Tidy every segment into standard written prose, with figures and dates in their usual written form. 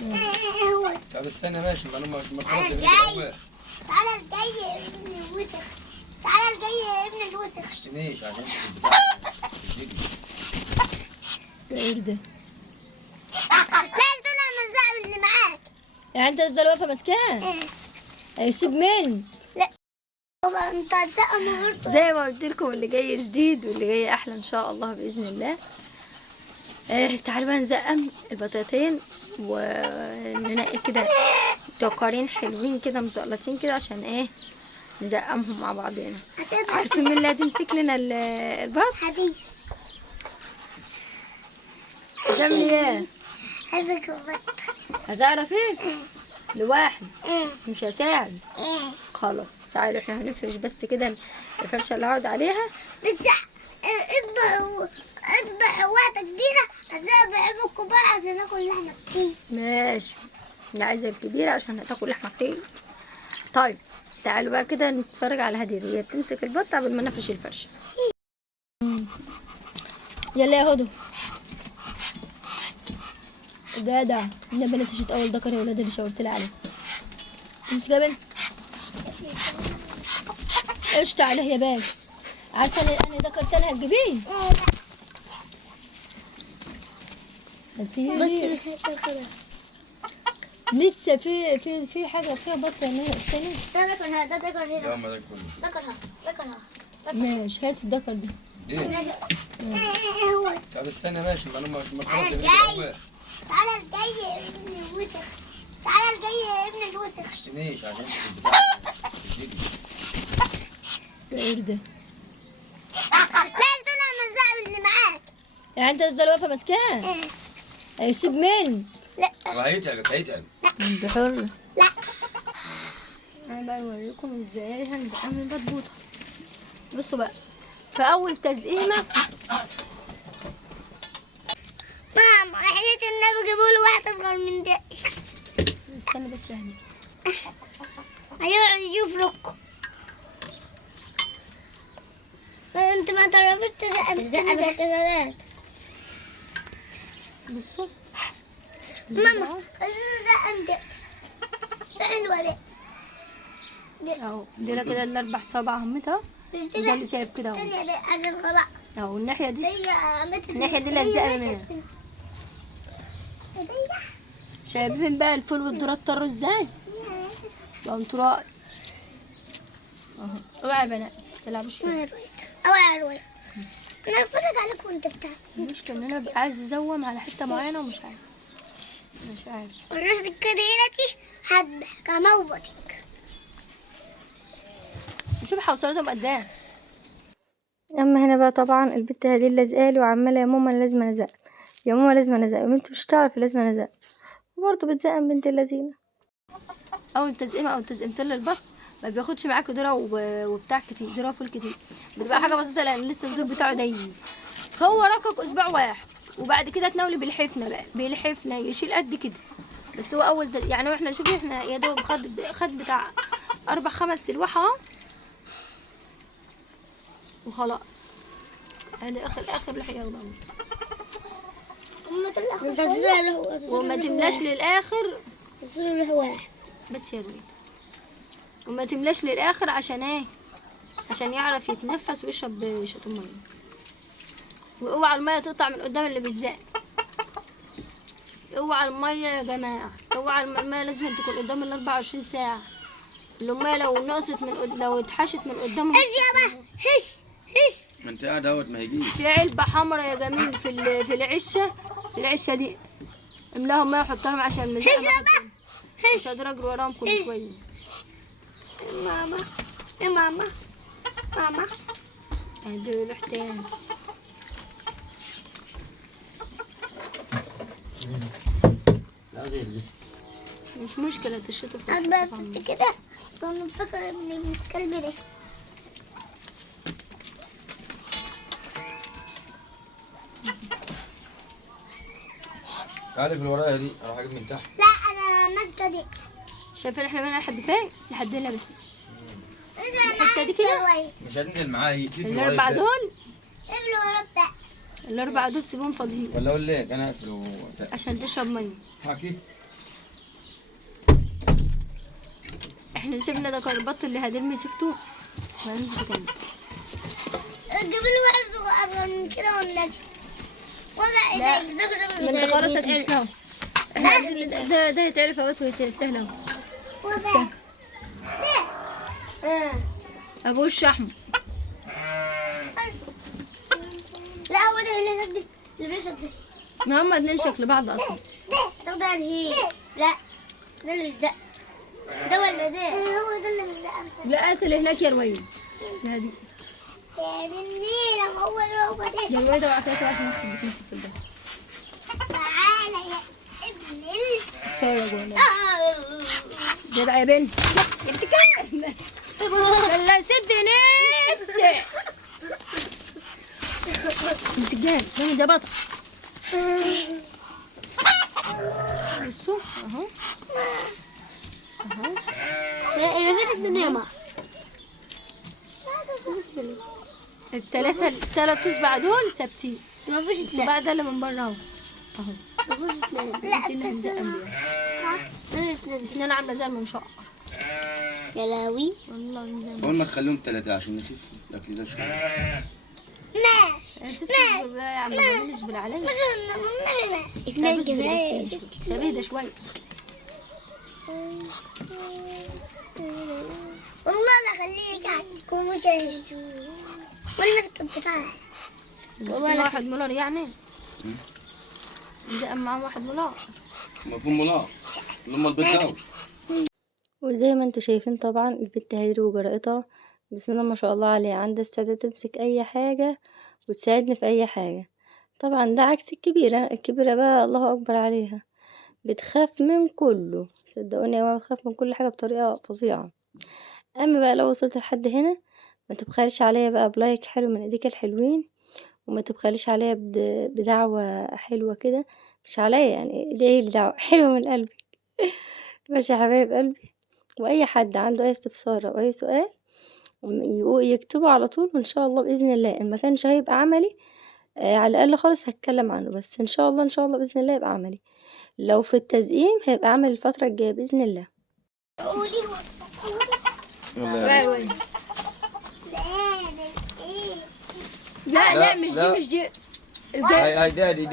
طب استنى ماشي، ما انا خلاص يا تعالى الجاي يا ابن الوسخ، تعالى الجاي يا ابن الوسخ. ما تشتميش عشان تجيلي. ايه ده؟ لا انا مزقب اللي معاك. يعني انت تفضل واقفه ماسكاه؟ هيسيب مني. لا انت هتزق النهارده. زي ما قلت لكم اللي جاي جديد واللي جاي احلى ان شاء الله باذن الله. تعالوا بقى نزقم البطاطين وننقي كده دكارين حلوين كده مزقلطين كده عشان ايه نزقمهم مع بعضنا. عارفين مين اللي هتمسك لنا البط؟ هدي هتعمل ايه؟ هذاك البط. هتعرف ايه؟ لوحدي مش هساعد. ايه خلاص تعالوا احنا هنفرش بس كده الفرشه اللي هقعد عليها. بس اذبح واحدة كبيرة عشان بحب الكبار عشان ناكل لحمة كتير. ماشي، اللي عايزه الكبيره عشان هتاكل لحمه كتير. طيب تعالوا بقى كده نتفرج على هدير وهي بتمسك البط قبل ما نفرش الفرشه. يلا يا هدى. جدع يا بنت شيت اول ذكر يا ولاد اللي شاورت لي عليه. امسك يا بنت. قشطة عليه يا بنت. عارفه انا ذكرت لها تجيبيه؟ بص هتاخدها. لسه في حاجه فيها بط هنا استنى. ده ذكر هنا، ده ذكر هنا. لا ما ده كله. ذكرها ذكرها. ماشي هات الذكر ده. ليه؟ هو طب استنى ماشي، ما انا خلاص يا تعالى الجاي يا ابن الوسخ، تعالى الجاي يا ابن الوسخ. ما تشتميش عشان تجيلي. ايه ده؟ لا انا مزقب اللي معاك. يعني انت تفضل واقفه ماسكاه؟ هيسيب مني. لا هيتعب. انت حر. لا انا بقى اوريكم ازاي هنزقم البطبوطه. بصوا بقى في اول تزقيمه. ماما حياة النبي جيبوا له واحد اصغر من ده. استنى بس يا هدي. هيقعد يفرك. انت ما تعرفش تزقم البرتقالات. بصوا ماما خلينا نزقم ده. ده حلوة ده. اهو دي كده الاربع صوابع همتها وده اللي سايب كده اهو. الثانية ده عشان خلاص. اهو الناحيه دي الناحية دي لزقنا منها. شايفين بقى الفول والذرة طروا ازاي؟ بقوا انطراء اهو. اوعى يا بنات تلعبوا شويه. اوعى يا رويد. انا اتفرج عليك وانت بتعمل. المشكله ان انا ببقى عايز ازوم على حته معينه ومش عارف. والناس الكبيرة حدك اموتك. شوف حوصلتهم قد ايه. اما هنا بقى طبعا البت هدي لازقالي وعماله يا ماما لازم الزق، يا ماما لازم الزق، بنت مش هتعرفي لازم الزق، وبرضه بتزقم بنت اللذينه. اول تزقيمه او تزقيمتين للبط ما بياخدش معاكوا ذره وبتاع كتير، ذره فول كتير، بتبقى حاجه بسيطه لان لسه الزور بتاعه ضيق. هو ركك اسبوع واحد وبعد كده تناولي بالحفنه بقى، بالحفنه يشيل قد كده. بس هو اول يعني احنا شوفي احنا يا دوب خد بتاع 4-5 سلوح اهو وخلاص. ادي اخر لحيه وضمت. وما تملاش للاخر بس يا دوب. وما تملاش للاخر عشان ايه؟ عشان يعرف يتنفس ويشرب شويه ميه. واوعى الميه تقطع من قدام اللي بيتزق. اوعى الميه يا جماعه، اوعى الميه لازم تكون قدام ال 24 ساعه. الميه لو نقصت لو اتحشت من قدامهم هش ما انت قاعد اهوت ما هيجيش. في علبه حمراء يا جميل في العشه دي املاها ميه وحطها لهم عشان المزقه مش قادره اجري وراهم كل شويه. ماما يا ماما ادي روح تاني. مش مشكلة تشطوا في بس كده. انا فاكره ابن الكلب ده. تعالي في الورايه دي اروح اجيب من تحت. لا انا ماسكه دي. شايفين احنا بقينا لحد فين؟ لحد هنا بس. الحته دي كده مش هتنزل معايا في الاربع دول. اللي وراك ده. الاربع دول سيبهم فاضيين ولا اقول لك انا اقفل عشان تشرب ميه. حكي احنا سيبنا ده البط اللي هدرمي سكتو هننزل كمان. جيب لي واحد صغير من كده والنبي. وضع لا. ايديك ده ما انت خلاص هتمسكه. احنا عايزين ده هيتعرف اهوت وسهل اهو. وضع ابو وش احمر. لا هو ده اللي هناك ده اللي بيشرب ده. ما هما اتنين شكل بعض اصلا. تاخده هي. لا ده اللي بيزق. ده ولا ده؟ هو ده اللي بيزق. لا انت اللي هناك يا رويد. لا دي يا النيلة ما هو ده هو ده. يا رويد وعكاته عشان نحن بتمسك في الباب. تعالى يا ابن اتفرج والله. جدع يا بنت. انت كام بس. يلا سد نفسك. امسك جامد ده بطل. بصوا اهو اهو. يا بنت النيمة. الثلاث اصبع دول ثابتين. ما فيش الصباع ده اللي من بره اهو اهو. ما فيش اسنان. لا اسنان عامله زي المنشار. يا لاوي والله زي اول ما تخليهم 3 عشان يخف الاكل ده شويه. ماشي يا عم مش بالعلن. اثنين كفاية. اهدى شويه. والله لا خليك قاعد تكون مشاهد والمسك بتاعها. والله واحد مولار يعني زقم معاه واحد مولار. مفهوم ملاح اللي هم البيت ده. وزي ما انتوا شايفين طبعا البت هدير وجرأتها بسم الله ما شاء الله عليها، عندها استعداد تمسك اي حاجة وتساعدني في اي حاجة. طبعا ده عكس الكبيرة بقى الله اكبر عليها، بتخاف من كله. صدقوني يا ماما بتخاف من كل حاجة بطريقة فظيعة. اما بقى لو وصلت لحد هنا ما تبخليش عليا بقى بلايك حلو من ايديك الحلوين، وما تبخليش عليا بدعوة حلوة كده، مش عليا يعني ادعي لي دعوة حلوة من قلبي. ماشي يا حبايب قلبي. واي حد عنده اي استفسار او اي سؤال يكتبه على طول، وان شاء الله باذن الله ان ما كانش هيبقى عملي على الاقل خالص هتكلم عنه، بس ان شاء الله باذن الله يبقى عملي. لو في التزيين هيبقى عملي الفتره الجايه باذن الله. قولي يلا يا لا لا، مش لا. مش دي هاي دي هاتي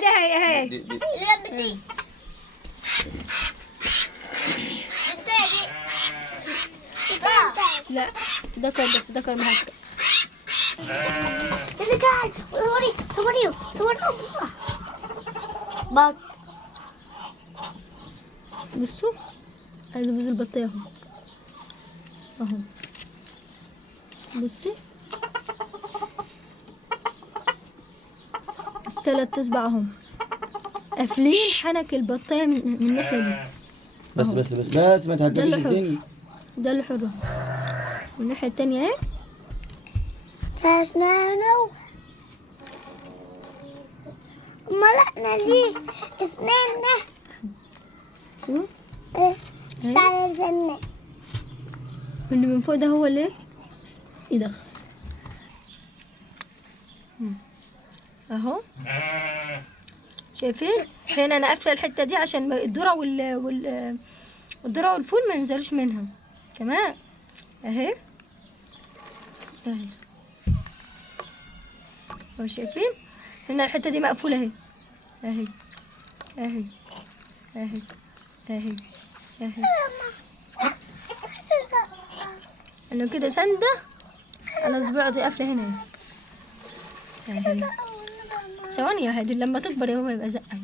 ده هي دي بدي لا ذكر بس ذكر مهكر. اللي قاعد صوريه بسرعة. بط بصوا هذا بوز البطيخ اهو بصي 3 اصبع اهم قافلين حنك البطايه من الناحيه دي. بس ما تهجريش الدنيا. ده اللي حره والناحيه التانية اهي. اسنانه ملقنا ليه اسناننا شوف مش على سنة. اللي من فوق ده هو اللي يدخل اهو شايفين. هنا انا قافله الحته دي عشان الذره الذره والفول ما ينزلوش منها كمان اهي اهو شايفين. هنا الحته دي مقفوله اهي اهي اهي اهي اهي اهي. انا كده سنده انا صباعي قافله هنا اهي. ثواني يا هادي لما تكبر يا ماما يبقى زقه.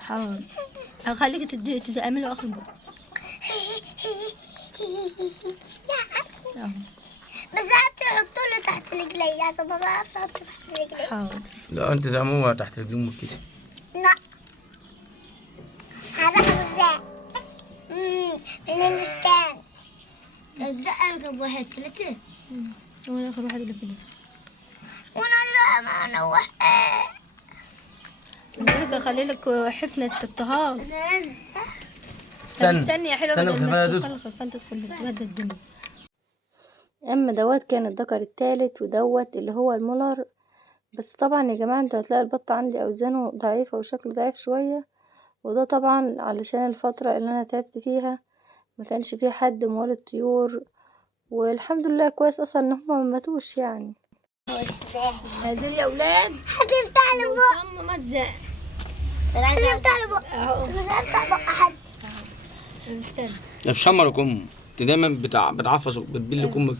حاضر هخليك تزقمي له اخر بقى اهو. بس هتحطوا له تحت رجلي عشان ما بعرفش احطه تحت رجلي. حاضر لا انت زعموها تحت رجل امك كده. لا هذا ازاي من الستان الزقن كم واحد 3 هو اخر واحد اللي فيه. وانا لا ما نوح بقولك اخلي لك حفنه اضطهاد. استنى استني يا حلوه استنى بدل ما وخليها تدخل الخلفان تدخل تبهدل الدنيا. اما دوت كان الذكر الثالث ودوت اللي هو المولر. بس طبعا يا جماعه انتوا هتلاقي البط عندي اوزانه ضعيفه وشكله ضعيف شويه، وده طبعا علشان الفترة اللي انا تعبت فيها ما كانش فيه حد موالد طيور، والحمد لله كويس اصلا ان هما ما ماتوش يعني. هدول يا اولاد هتفتح لي بق. وصم ما تزق. هتفتح لي بق. هتفتح بق حد. استنى ده في شمرك امه، انت دايما بتعفص وبتبل امك.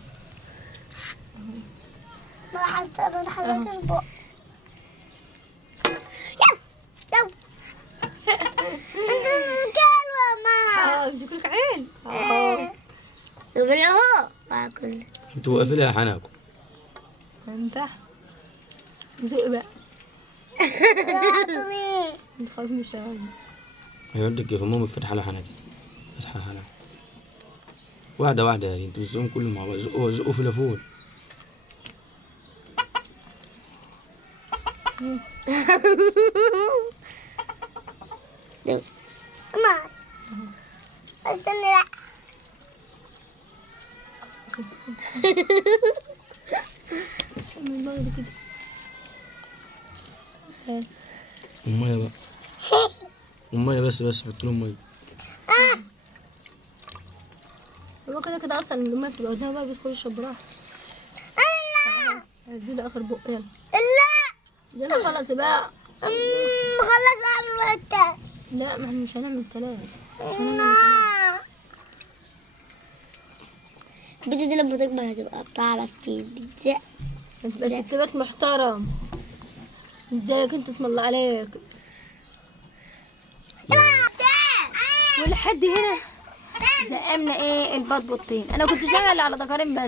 ما حطيت البق. يلا انت الكلمة. امسكلك عيل. يقول اهو باكل. انت واقف لها حناكم. ينفع زق بقى. يعطني. انت خايف من الشغل. هيودك كيف امك فتح لها حنك، فتحها حنك واحدة واحدة يعني، انتوا بتزقهم كلهم مع بعض، زقوا في لفول. ما استنى لا. من المغرب كده. المية بقى، المية بس حط لهم مية. هو كده كده اصلا لما بتبقى قدامها بقى بيدخل يشرب براحته. اديله اخر بق يلا. لا يلا خلاص بقى. خلص اعمل واحد تاني. لا ما احنا مش هنعمل 3. البيضة دي لما تكبر هتبقى بتعرف تتزق. انت بس ستبات محترم. ازيك انت اسم الله عليك. ولحد هنا زقمنا ايه البطبطين. انا كنت شغال على دكارين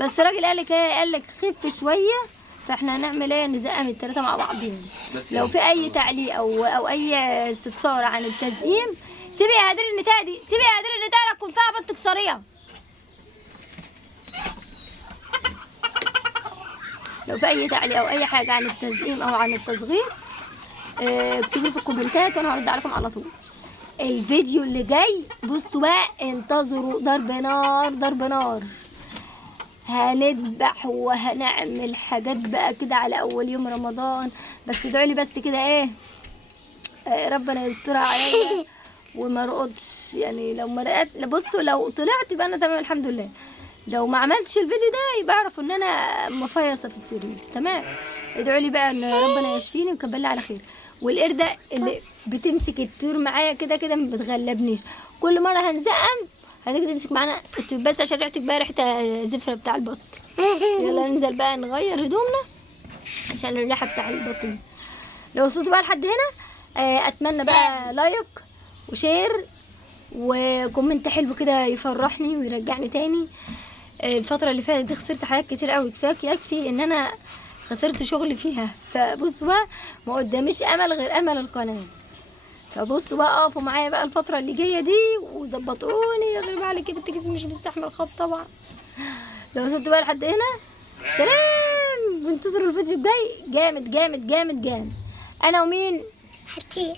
بس الراجل قالك ايه، قالك خف شويه، فاحنا هنعمل ايه نزقم ال3 مع بعضين. لو في اي تعليق او اي استفسار عن التزقيم سيبي يا هدير النتايه دي، سيبي يا هدير النتايه تكون فيها بنت كسريه. لو في اي تعليق او اي حاجه عن التزقيم او عن التصغيط اكتبوا في الكومنتات وانا هرد عليكم على طول. الفيديو اللي جاي بصوا بقى، انتظروا ضرب نار ضرب نار. هنذبح وهنعمل حاجات بقى كده على اول يوم رمضان، بس ادعوا لي بس كده ايه ربنا يسترها عليا وما رقدش يعني. لو ما رقدت بصوا لو طلعت يبقى انا تمام الحمد لله، لو ما عملتش الفيديو ده يبقى اعرفوا ان انا مفيصه في السرير تمام. ادعوا لي بقى ان ربنا يشفيني ويكمل لي على خير. والقرده اللي بتمسك الطيور معايا كده ما بتغلبنيش، كل مره هنزقم هتيجي تمسك معانا بس عشان ريحتك بقى ريحه زفره بتاع البط. يلا ننزل بقى نغير هدومنا عشان الريحه بتاع البطين. لو وصلتوا بقى لحد هنا اتمنى بقى لايك وشير وكومنت حلو كده يفرحني ويرجعني تاني. الفترة اللي فاتت دي خسرت حاجات كتير قوي، يكفي ان انا خسرت شغلي فيها. فبصوا بقى ما قداميش امل غير امل القناة، فبصوا بقى اقفوا معايا بقى الفترة اللي جاية دي وظبطوني. غير بقى عليك بنت جسمي مش بيستحمل خط طبعا. لو وصلتوا بقى لحد هنا سلام، وانتظروا الفيديو الجاي جامد جامد جامد جامد. انا ومين هتطير.